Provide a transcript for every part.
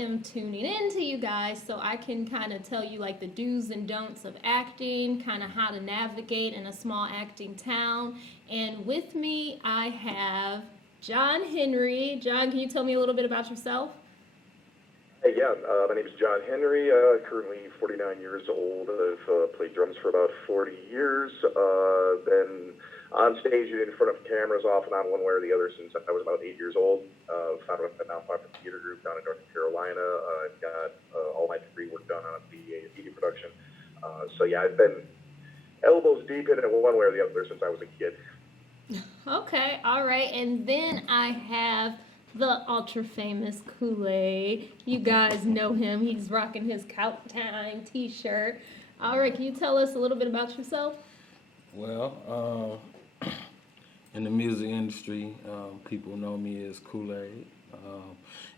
am tuning into you guys so I can kind of tell you like the do's and don'ts of acting, kind of how to navigate in a small acting town. And with me, I have John Henry. John, can you tell me a little bit about yourself? Hey, yeah, my name is John Henry, currently 49 years old. I've played drums for about 40 years. Been on stage and in front of cameras off and on one way or the other since I was about 8 years old. Founded a nonprofit theater group down in North Carolina. I've got all my degree work done on BA and media production. So yeah, I've been elbows deep in it one way or the other since I was a kid. Okay, all right. And then I have the ultra famous Kool-Aid. You guys know him. He's rocking his Couch Time t-shirt. All right, can you tell us a little bit about yourself? Well, in the music industry, people know me as Kool-Aid.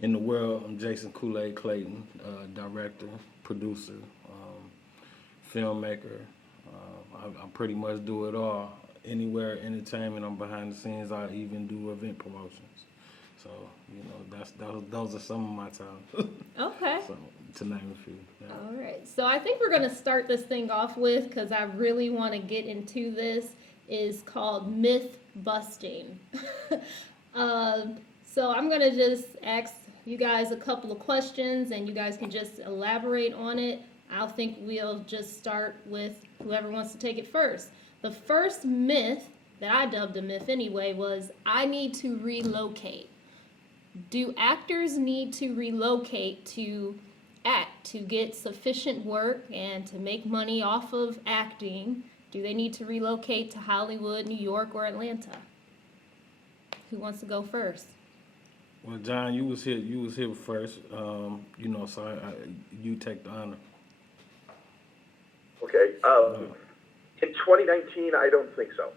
In the world, I'm Jason Kool-Aid Clayton, director, producer, filmmaker. I pretty much do it all. Anywhere entertainment, I'm behind the scenes. I even do event promotions. So, those are some of my talents. Okay. So, to name a few. Yeah. All right. So I think we're going to start this thing off with, because I really want to get into this, is called myth busting. So I'm going to just ask you guys a couple of questions, and you guys can just elaborate on it. I think we'll just start with whoever wants to take it first. The first myth that I dubbed a myth anyway was I need to relocate. Do actors need to relocate to act, to get sufficient work and to make money off of acting? Do they need to relocate to Hollywood, New York, or Atlanta? Who wants to go first? Well, John, you was here. You was here first. So you take the honor. Okay. In 2019, I don't think so.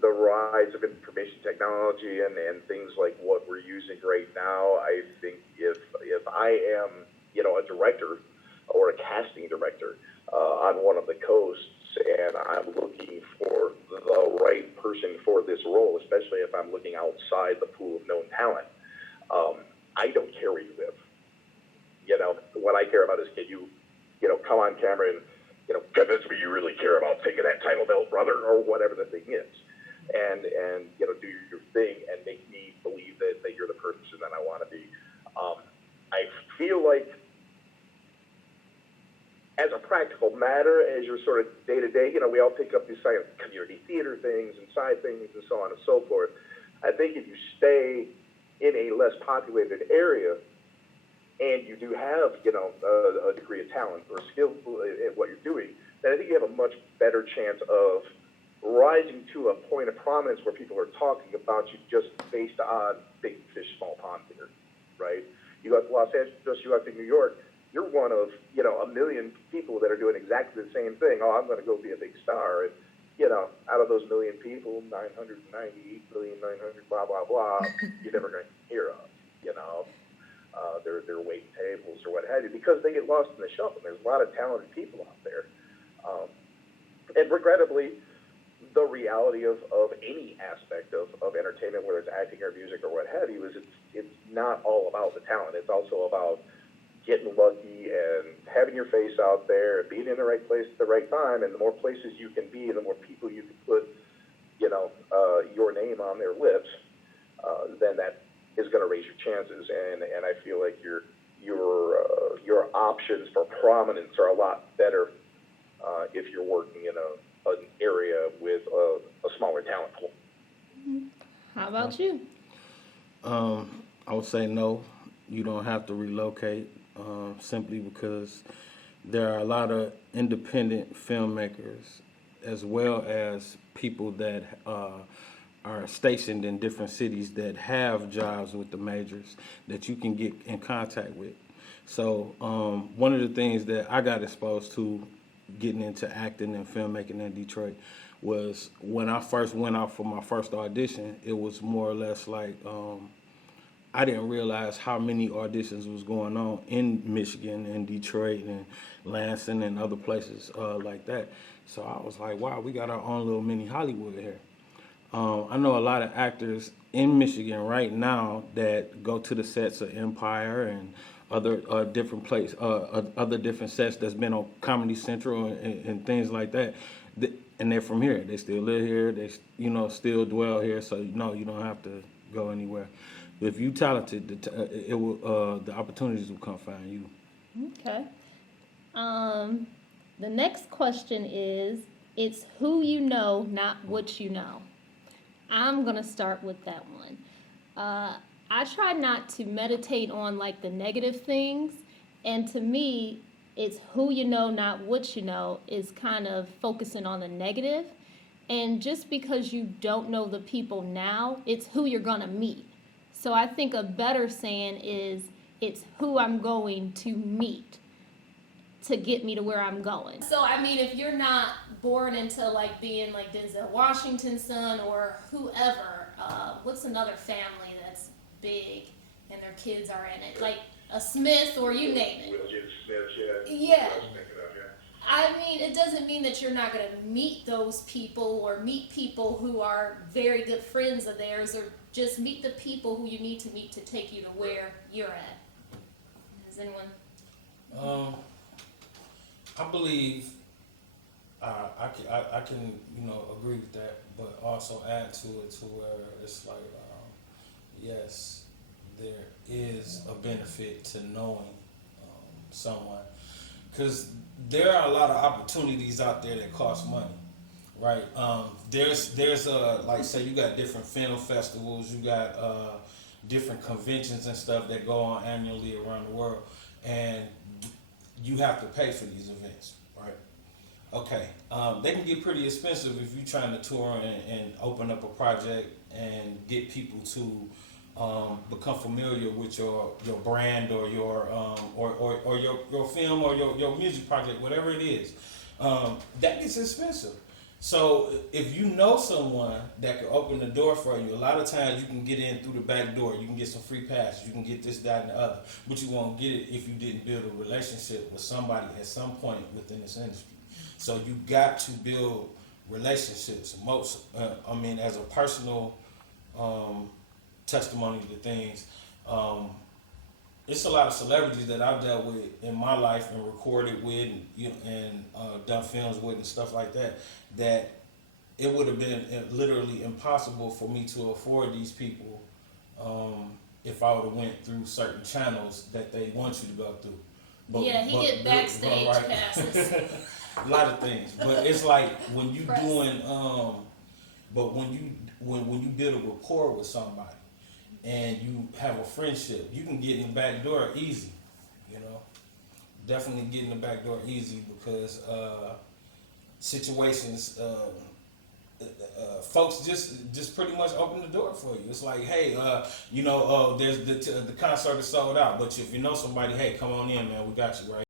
The rise of information technology and things like what we're using right now, I think if I am a director or a casting director on one of the coasts and I'm looking for the right person for this role, especially if I'm looking outside the pool of known talent, I don't care where you live. What I care about is can you come on camera and convince me you really care about taking that title belt, brother, or whatever the thing is. And do your thing and make me believe that you're the person that I want to be. I feel like, as a practical matter, as you're sort of day to day, we all pick up these side community theater things and side things and so on and so forth. I think if you stay in a less populated area, and you do have, a degree of talent or skill at what you're doing, then I think you have a much better chance of rising to a point of prominence where people are talking about you just based on big fish, small pond theory, right? You got Los Angeles, you got to New York, you're one of, a million people that are doing exactly the same thing. Oh, I'm going to go be a big star. And, out of those million people, 998 million, 900, blah, blah, blah, you're never going to hear of, They're waiting tables or what have you, because they get lost in the shuffle. There's a lot of talented people out there. And regrettably, the reality of any aspect of entertainment, whether it's acting or music or what have you, is it's not all about the talent. It's also about getting lucky and having your face out there and being in the right place at the right time. And the more places you can be, the more people you can put, your name on their lips, then that is going to raise your chances. And I feel like your options for prominence are a lot better if you're working in an area with a smaller talent pool. How about you? I would say no. You don't have to relocate, simply because there are a lot of independent filmmakers, as well as people that are stationed in different cities that have jobs with the majors that you can get in contact with. So one of the things that I got exposed to getting into acting and filmmaking in Detroit was when I first went out for my first audition, it was more or less like I didn't realize how many auditions was going on in Michigan and Detroit and Lansing and other places like that. So I was like, wow, we got our own little mini Hollywood here. I know a lot of actors in Michigan right now that go to the sets of Empire and other different other different sets that's been on Comedy Central and things like that. And they're from here. They still live here. They still dwell here. So no, you don't have to go anywhere. If you talented, the opportunities will come find you. Okay. The next question is, it's who you know, not what you know. I'm gonna start with that one. I try not to meditate on like the negative things, and to me, it's who you know, not what you know, is kind of focusing on the negative. And just because you don't know the people now, it's who you're gonna meet. So I think a better saying is, it's who I'm going to meet to get me to where I'm going. So I mean, if you're not born into like being like Denzel Washington's son or whoever, what's another family that's big and their kids are in it, like a Smith or you name it. Will J. Smith, Yeah. I was thinking of, yeah. I mean, it doesn't mean that you're not going to meet those people or meet people who are very good friends of theirs, or just meet the people who you need to meet to take you to where you're at. Does anyone? I believe I can agree with that, but also add to it to where it's like yes, there is a benefit to knowing someone, because there are a lot of opportunities out there that cost money, right? There's like say you got different film festivals, you got different conventions and stuff that go on annually around the world, and you have to pay for these events, right? Okay, they can get pretty expensive if you're trying to tour and open up a project and get people to become familiar with your brand or your or your film or your music project, whatever it is. That gets expensive. So if you know someone that can open the door for you, a lot of times you can get in through the back door. You can get some free passes. You can get this, that, and the other. But you won't get it if you didn't build a relationship with somebody at some point within this industry. So you got to build relationships. As a personal testimony to things, it's a lot of celebrities that I've dealt with in my life and recorded with and done films with and stuff like that, that it would have been literally impossible for me to afford these people if I would have went through certain channels that they want you to go through. Get backstage passes. A lot of things, but it's like when you Press. doing, but when you build a rapport with somebody and you have a friendship, you can get in the back door easy, definitely get in the back door easy, because situations, folks just pretty much open the door for you. It's like, hey, there's the concert is sold out, but if you know somebody, hey, come on in, man, we got you right